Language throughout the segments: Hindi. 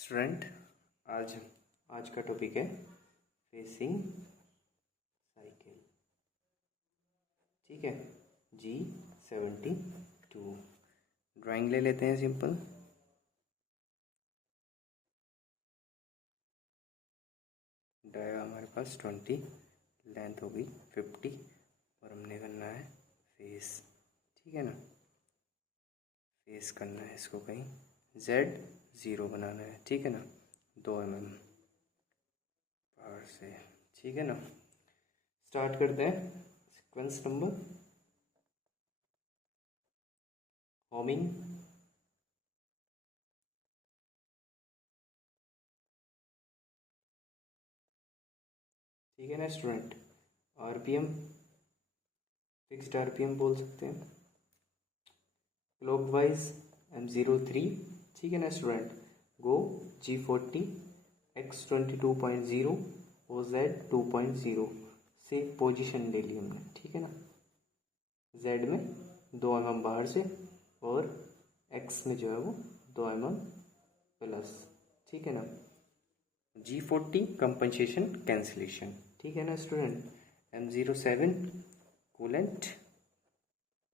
स्टूडेंट, आज आज का टॉपिक है फेसिंग साइकिल। ठीक है, G72 ड्राइंग ले लेते हैं सिंपल। डाया हमारे पास 20, लेंथ होगी 50 और हमने करना है फेस। ठीक है ना, फेस करना है इसको कहीं Z0 बनाना है। ठीक है ना, 2 mm पार से। ठीक है ना, स्टार्ट करते हैं। सीक्वेंस नंबर होमिंग, ठीक है ना स्टूडेंट। आरपीएम फिक्स्ड आरपीएम बोल सकते हैं। क्लॉकवाइज M03, ठीक है ना स्टूडेंट। गो G40 X22.0 OZ2.0 से पोजीशन ले ली हमने। ठीक है ना, Z में 2 mm बाहर से और X में जो है वो 2 mm प्लस। ठीक है ना, G40 कंपनसेशन कैंसिलेशन। ठीक है ना स्टूडेंट। M07 coolant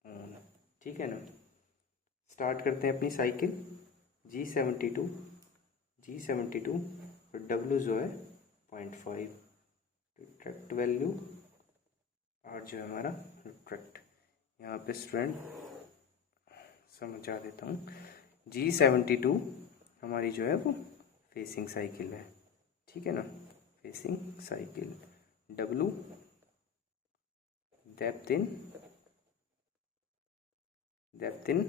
on. ठीक है ना, स्टार्ट करते हैं अपनी साइकिल। G72 और W जो है 0.5, रिट्रैक्ट वैल्यू और जो है हमारा रिट्रैक्ट। यहाँ पे स्टूडेंट समझा देता हूँ। G72 हमारी जो है वो फेसिंग साइकिल है। ठीक है ना, facing cycle. W depth in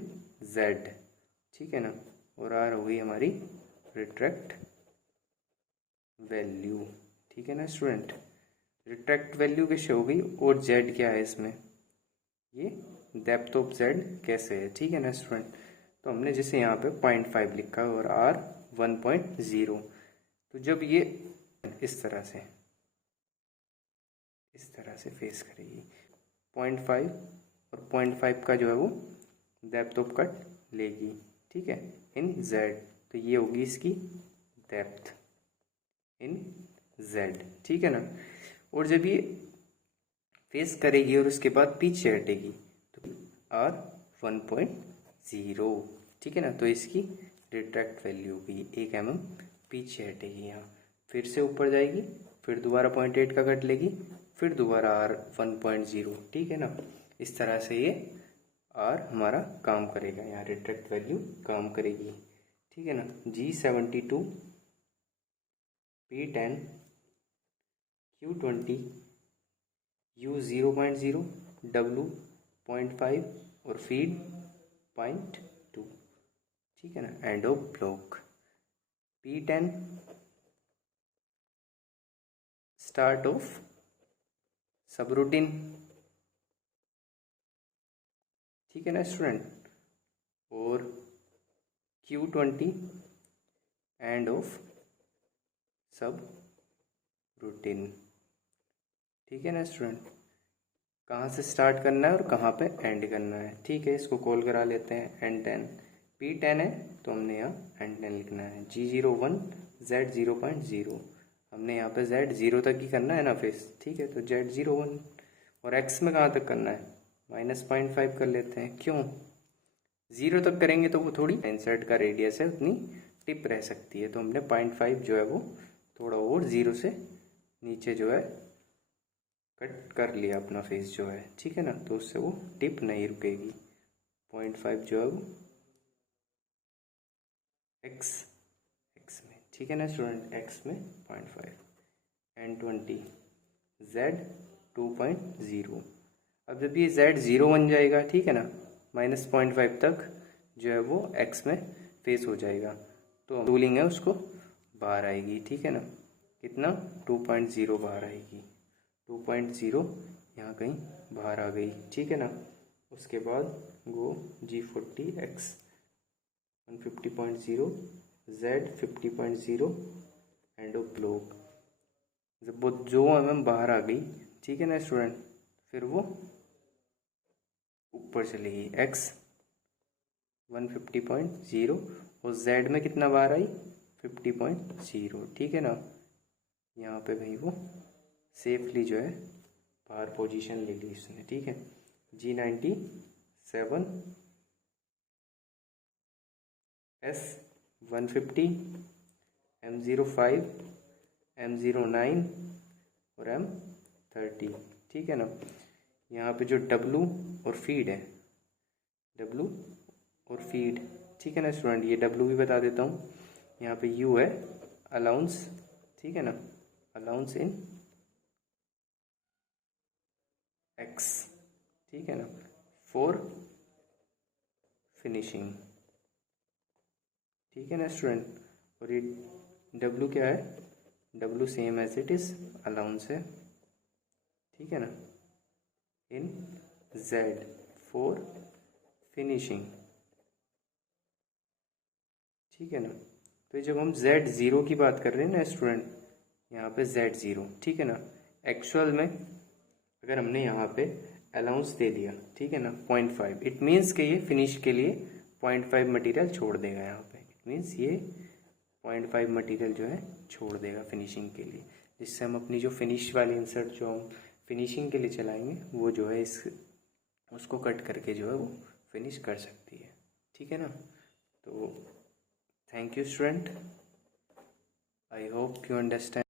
Z। ठीक है ना, और R हो गई हमारी रिट्रैक्ट वैल्यू। ठीक है ना स्टूडेंट, रिट्रैक्ट वैल्यू कैसे हो गई और Z क्या है इसमें, ये डेप्थ ऑफ Z कैसे है। ठीक है ना स्टूडेंट, तो हमने जैसे यहाँ पे 0.5 लिखा है और R 1.0, तो जब ये इस तरह से फेस करेगी 0.5 और 0.5 का जो है वो डेप्थ ऑफ कट लेगी। ठीक है, इन Z, तो ये होगी इसकी डेप्थ इन Z। ठीक है ना, और जब ये फेस करेगी और उसके बाद पीछे हटेगी तो R 1.0। ठीक है ना, तो इसकी रिट्रैक्ट वैल्यू होगी 1 mm पीछे हटेगी। यहाँ फिर से ऊपर जाएगी, फिर दोबारा 0.8 का कट लेगी, फिर दोबारा R 1.0। ठीक है ना, इस तरह से ये R हमारा काम करेगा, यहाँ रिट्रैक्ट वैल्यू काम करेगी। ठीक है ना, G72 P10 Q20 U 0.0 W 0.5 और फीड 0.2। ठीक है ना, end of block. P10 start of सब रूटीन। ठीक है ना स्टूडेंट, और Q20 एंड ऑफ सब रूटीन। ठीक है ना स्टूडेंट, कहाँ से स्टार्ट करना है और कहाँ पे एंड करना है। ठीक है, इसको कॉल करा लेते हैं N10। P10 है तो हमने यहाँ N10 लिखना है। G01 Z 0.0, हमने यहाँ पे Z 0 तक ही करना है ना फेस। ठीक है, तो Z01 और X में कहाँ तक करना है, -0.5 कर लेते हैं। क्यों, 0 तक करेंगे तो वो थोड़ी इंसर्ट का रेडियस है उतनी टिप रह सकती है, तो हमने 0.5 जो है वो थोड़ा और 0 से नीचे जो है कट कर लिया अपना फेस जो है। ठीक है ना, तो उससे वो टिप नहीं रुकेगी। 0.5 जो है वो x में। ठीक है ना स्टूडेंट, x में 0.5। N20 Z 2.0। अब जब ये Z 0 बन जाएगा, ठीक है ना, -0.5 तक जो है वो x में फेस हो जाएगा, तो रूलिंग है उसको बाहर आएगी। ठीक है ना, कितना 2.0 बाहर आएगी। 2.0 यहाँ कहीं बाहर आ गई। ठीक है ना, उसके बाद गो G40 X 150.0 Z 50.0 end of block. जब वो जो mm बाहर आ गई, ठीक है ना स्टूडेंट, फिर वो ऊपर चलेगी X 150.0 और Z में कितना बाहर आई 50.0, ठीक है ना। यहाँ पे भाई वो सेफली जो है बाहर पोजीशन ले ली उसने, ठीक है। G97 S150 M05 M09 और M30, ठीक है ना। यहाँ पे जो W और फीड है, W और फीड, ठीक है ना स्टूडेंट। ये W भी बता देता हूँ। यहाँ पे U है अलाउंस, ठीक है ना, अलाउंस इन X, ठीक है ना, फॉर फिनिशिंग, ठीक है ना स्टूडेंट। और ये W क्या है, W same as it is allowance है, ठीक है ना, इन Z फॉर फिनिशिंग, ठीक है ना। तो जब हम Z0 की बात कर रहे हैं ना स्टूडेंट, यहाँ पे Z0, ठीक है ना, एक्चुअल में अगर हमने यहाँ पे अलाउंस दे दिया, ठीक है ना, 0.5, इट मीन्स कि ये फिनिश के लिए 0.5 मटेरियल छोड़ देगा यहाँ पे। इट मीन्स ये 0.5 मटेरियल जो है छोड़ देगा फिनिशिंग के लिए, जिससे हम अपनी जो फिनिश वाली इंसर्ट जो हम फिनिशिंग के लिए चलाएंगे वो जो है इस उसको कट करके जो है वो फिनिश कर सकती है, ठीक है ना। तो thank you student, I hope you understand.